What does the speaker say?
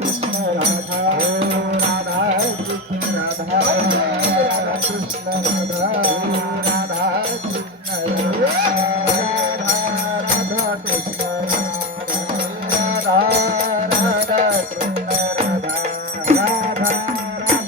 Krishna Radha Radha Krishna Radha